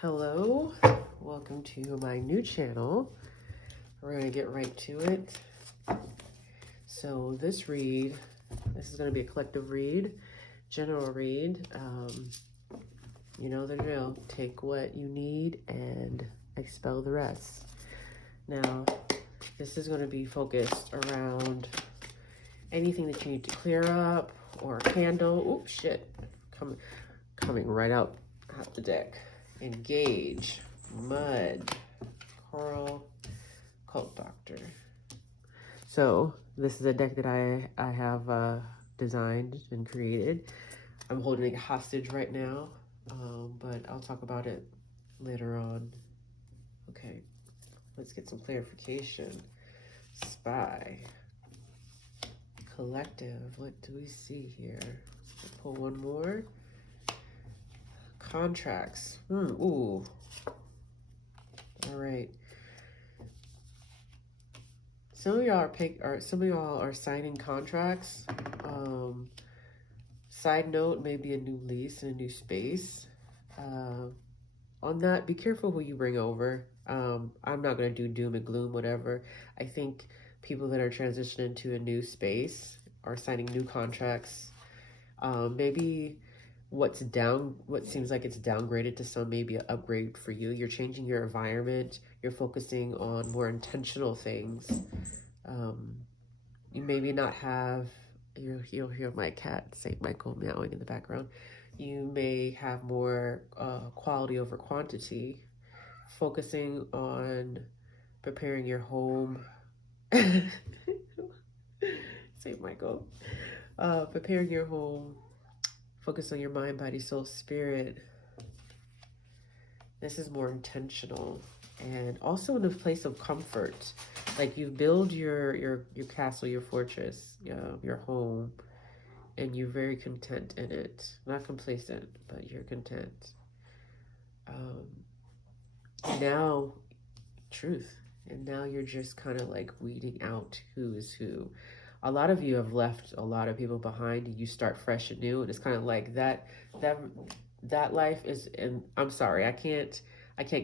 Hello, welcome to my new channel. We're going to get right to it. So this is going to be a collective read, general read. You know the drill. Take what you need and expel the rest. Now, this is going to be focused around anything that you need to clear up or handle. Oops, shit. Coming right out the deck. Engage, mud, coral, cult doctor. So this is a deck that I have designed and created. I'm holding it hostage right now, but I'll talk about it later on. Okay, let's get some clarification. Spy, collective, what do we see here? Pull one more. Contracts. Ooh. All right. Some of y'all are signing contracts. Side note, maybe a new lease in a new space. On that, be careful who you bring over. I'm not gonna do doom and gloom, whatever. I think people that are transitioning to a new space are signing new contracts. Maybe what seems like it's downgraded to some, maybe an upgrade for you. You're changing your environment. You're focusing on more intentional things. You maybe not have, you'll hear my cat, St. Michael, meowing in the background. You may have more quality over quantity, focusing on preparing your home. St. Michael. Preparing your home. Focus on your mind, body, soul, spirit. This is more intentional and also in a place of comfort. Like you build your castle, your fortress, your home, and you're very content in it. Not complacent, but you're content. Now, truth. And now you're just kind of like weeding out who is who. A lot of you have left a lot of people behind and you start fresh and new, and it's kind of like that life is, and I'm sorry, I can't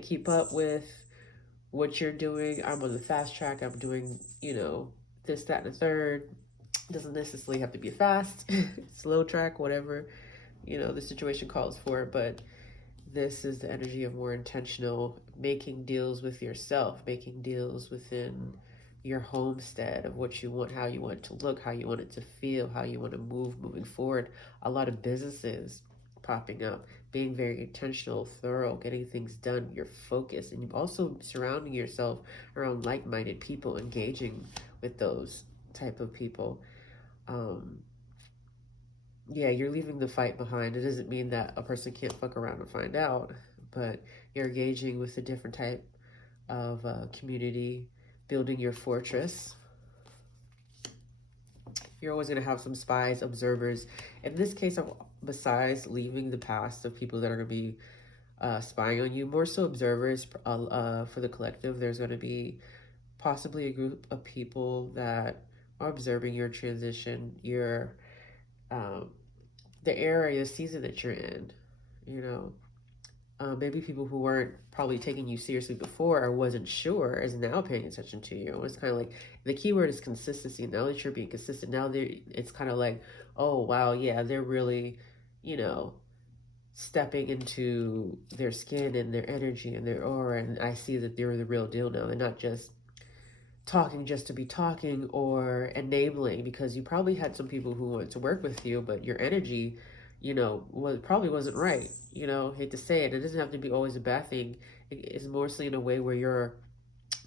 keep up with what you're doing. I'm on the fast track. I'm doing, this, that, and the third. Doesn't necessarily have to be fast. Slow track, whatever, the situation calls for it. But this is the energy of more intentional, making deals with yourself, making deals within your homestead of what you want, how you want it to look, how you want it to feel, how you want to moving forward. A lot of businesses popping up, being very intentional, thorough, getting things done, your focus, and also surrounding yourself around like-minded people, engaging with those type of people. Yeah, you're leaving the fight behind. It doesn't mean that a person can't fuck around and find out, but you're engaging with a different type of community, building your fortress. You're always going to have some spies, observers. In this case, besides leaving the past of people that are going to be spying on you, more so observers for the collective. There's going to be possibly a group of people that are observing your transition, your the area, season that you're in, maybe people who weren't probably taking you seriously before or wasn't sure is now paying attention to you. It's kind of like the key word is consistency. Now that you're being consistent, now it's kind of like, oh wow, yeah, they're really, stepping into their skin and their energy and their aura, and I see that they're the real deal now. They're not just talking just to be talking or enabling, because you probably had some people who wanted to work with you, but your energy, probably wasn't right. Hate to say it, it doesn't have to be always a bad thing. It's mostly in a way where you're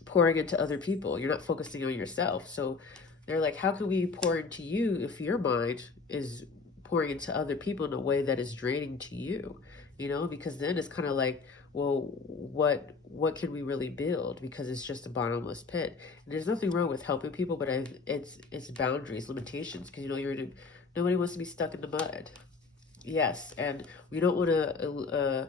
pouring into other people. You're not focusing on yourself. So they're like, how can we pour into you if your mind is pouring into other people in a way that is draining to you? Because then it's kind of like, well, what can we really build? Because it's just a bottomless pit. And there's nothing wrong with helping people, but it's boundaries, limitations, because nobody wants to be stuck in the mud. Yes, and we don't want to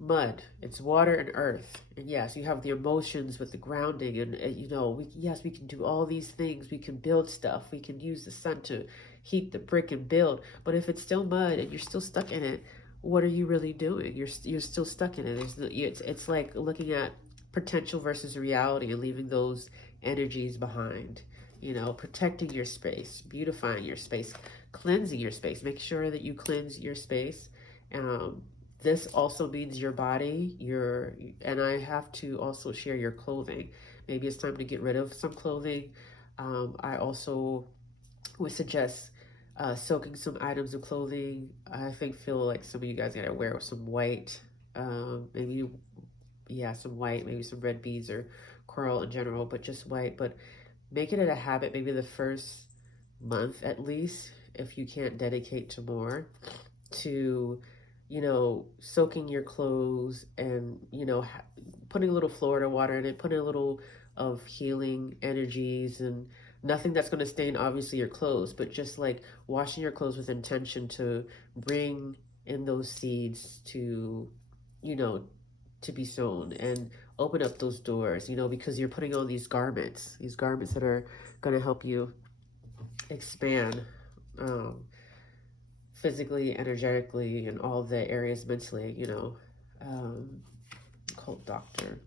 mud. It's water and earth, and yes, you have the emotions with the grounding, and we can do all these things. We can build stuff. We can use the sun to heat the brick and build. But if it's still mud and you're still stuck in it, what are you really doing? You're still stuck in it. It's like looking at potential versus reality and leaving those energies behind. You know, protecting your space, beautifying your space, cleansing your space. Make sure that you cleanse your space. Um, this also means your body, and I have to also share your clothing. Maybe it's time to get rid of some clothing. I also would suggest soaking some items of clothing. I think feel like some of you guys gotta wear some white, maybe yeah, some white, maybe some red beads or coral in general, but just white. But make it a habit, maybe the first month at least, if you can't dedicate to more, to, soaking your clothes and, putting a little Florida water in it, putting a little of healing energies and nothing that's going to stain obviously your clothes, but just like washing your clothes with intention to bring in those seeds to, you know, to be sown and open up those doors, because you're putting on these garments that are going to help you expand um, physically, energetically, and all the areas mentally, called doctor.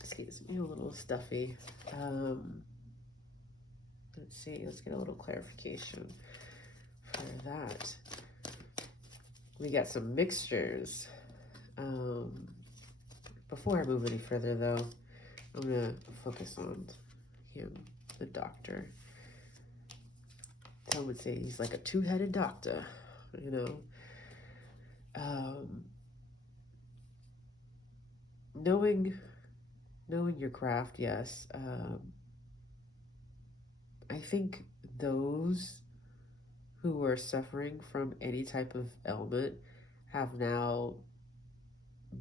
Excuse me, a little stuffy. Let's see, let's get a little clarification for that. We got some mixtures. Before I move any further, though, I'm gonna focus on him, the doctor. I would say he's like a two-headed doctor, you know. Knowing your craft, yes. I think those who are suffering from any type of ailment have now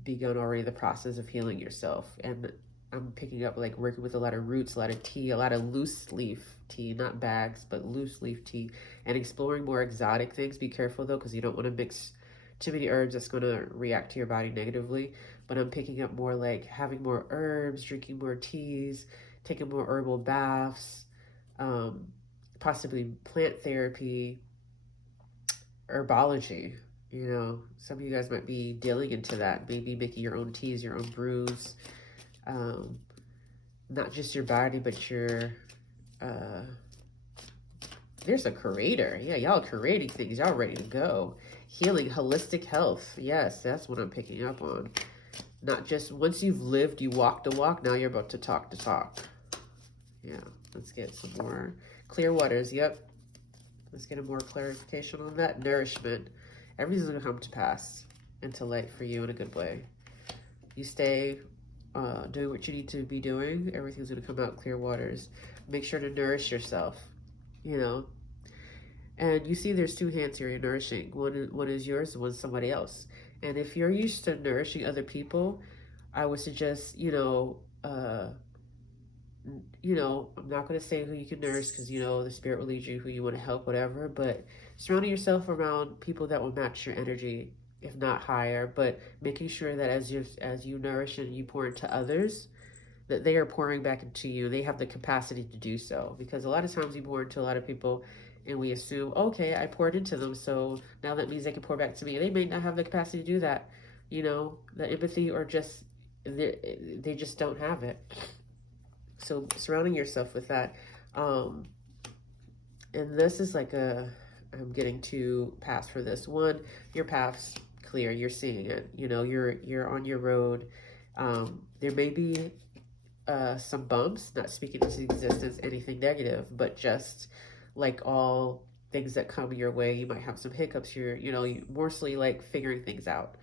begun already the process of healing yourself. And I'm picking up like working with a lot of roots, a lot of tea, a lot of loose leaf tea, not bags, but loose leaf tea, and exploring more exotic things. Be careful though, because you don't want to mix too many herbs that's going to react to your body negatively. But I'm picking up more like having more herbs, drinking more teas, taking more herbal baths, possibly plant therapy, herbology. Some of you guys might be dealing into that, maybe making your own teas, your own brews, not just your body, but your, there's a creator. Yeah, y'all creating things, y'all ready to go. Healing, holistic health. Yes, that's what I'm picking up on. Not just once you've lived, you walk the walk, now you're about to talk the talk. Yeah, let's get some more clear waters. Yep. Let's get a more clarification on that. Nourishment. Everything's going to come to pass into light for you in a good way. You stay doing what you need to be doing. Everything's going to come out clear waters. Make sure to nourish yourself, And you see there's two hands here you're nourishing. One is yours, one's somebody else. And if you're used to nourishing other people, I would suggest, I'm not going to say who you can nurse because, the spirit will lead you who you want to help, whatever. But surrounding yourself around people that will match your energy, if not higher. But making sure that as you nourish and you pour into others, that they are pouring back into you. They have the capacity to do so. Because a lot of times we pour into a lot of people and we assume, okay, I poured into them, so now that means they can pour back to me. They may not have the capacity to do that. The empathy or just, they just don't have it. So surrounding yourself with that. And this is like I'm getting to pass for this one. Your path's clear. You're seeing it. You're on your road. There may be some bumps, not speaking into existence anything negative, but just like all things that come your way, you might have some hiccups. You're mostly like figuring things out.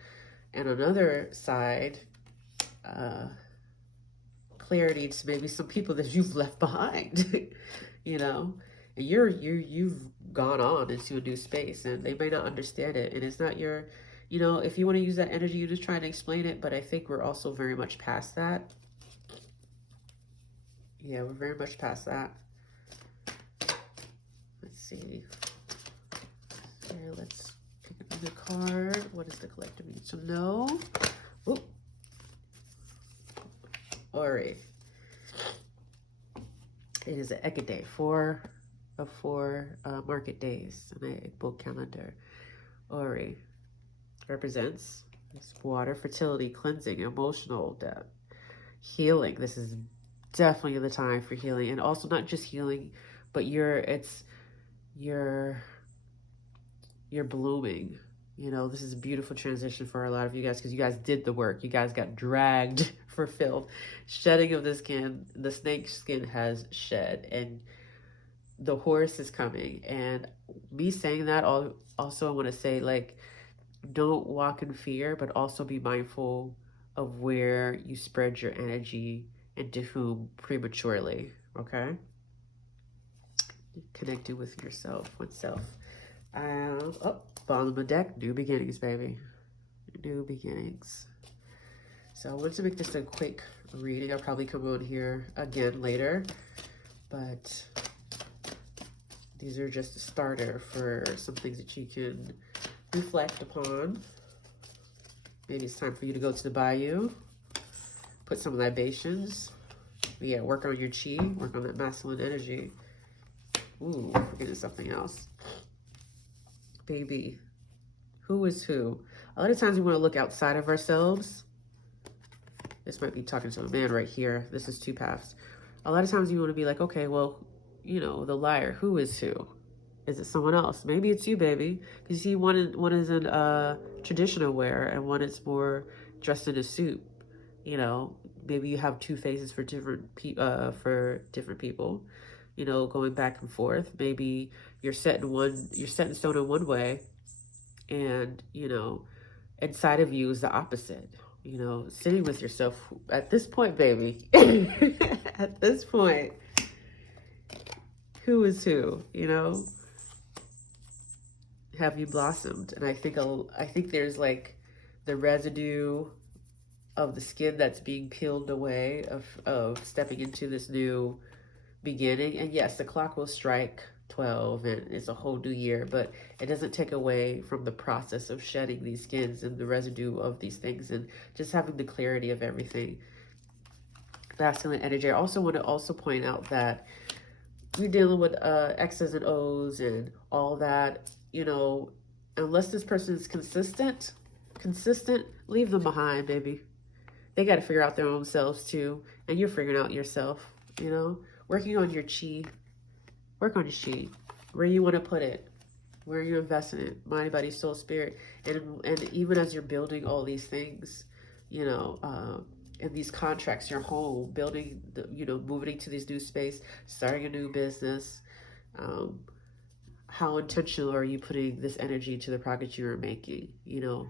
And another side, clarity to maybe some people that you've left behind, and you've gone on into a new space and they may not understand it. And it's not your, if you want to use that energy, you're just trying to explain it. But I think we're also very much past that. Yeah, we're very much past that. Let's see. Here, let's pick another card. What does the collective need to know? Oh. All right. It is an Eke four of four market days in a book calendar. Ori. represents it's water, fertility, cleansing, emotional depth, healing. This is definitely the time for healing, and also not just healing, but you're blooming. You know, this is a beautiful transition for a lot of you guys because you guys did the work. You guys got dragged for filth. Shedding of the skin, the snake skin has shed, and the horse is coming. And me saying that, also I want to say, like, don't walk in fear, but also be mindful of where you spread your energy and to whom prematurely. Okay, connecting with yourself, oneself. Oh, bottom of the deck, new beginnings, baby. New beginnings. So I wanted to make this a quick reading. I'll probably come on here again later, but these are just a starter for some things that you can reflect upon. Maybe it's time for you to go to the bayou, put some libations. Yeah, work on your chi, work on that masculine energy. Ooh, forgetting something else. Baby, who is who? A lot of times we want to look outside of ourselves. This might be talking to a man right here. This is two paths. A lot of times you want to be like, okay, well, you know, the liar, who is who? Is it someone else? Maybe it's you, baby. You see, one is in traditional wear and one is more dressed in a suit. You know, maybe you have two faces for different people. You know, going back and forth. Maybe you're set in stone in one way, and you know, inside of you is the opposite. You know, sitting with yourself at this point, baby. At this point, who is who? You know, have you blossomed? And I think there's like the residue of the skin that's being peeled away of stepping into this new beginning. And yes, the clock will strike 12 and it's a whole new year, but it doesn't take away from the process of shedding these skins and the residue of these things and just having the clarity of everything. Masculine energy. I also want to point out that you're dealing with X's and O's and all that, you know, unless this person is consistent, leave them behind, baby. They got to figure out their own selves too. And you're figuring out yourself, you know, working on your chi. Work on your chi. Where you want to put it. Where you're investing it. Mind, body, soul, spirit. And even as you're building all these things, you know, and these contracts, your home, building, you know, moving into this new space, starting a new business. How intentional are you putting this energy to the project you're making? You know,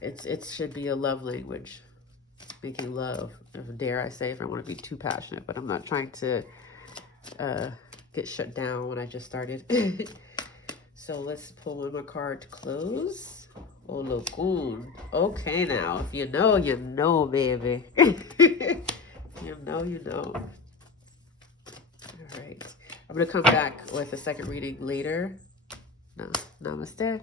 it should be a love language. Making love, dare I say, if I want to be too passionate, but I'm not trying to get shut down when I just started. So let's pull one more card to close. Oh, look, okay, now if you know, you know, baby. You know. All right, I'm gonna come back with a second reading later. No, namaste.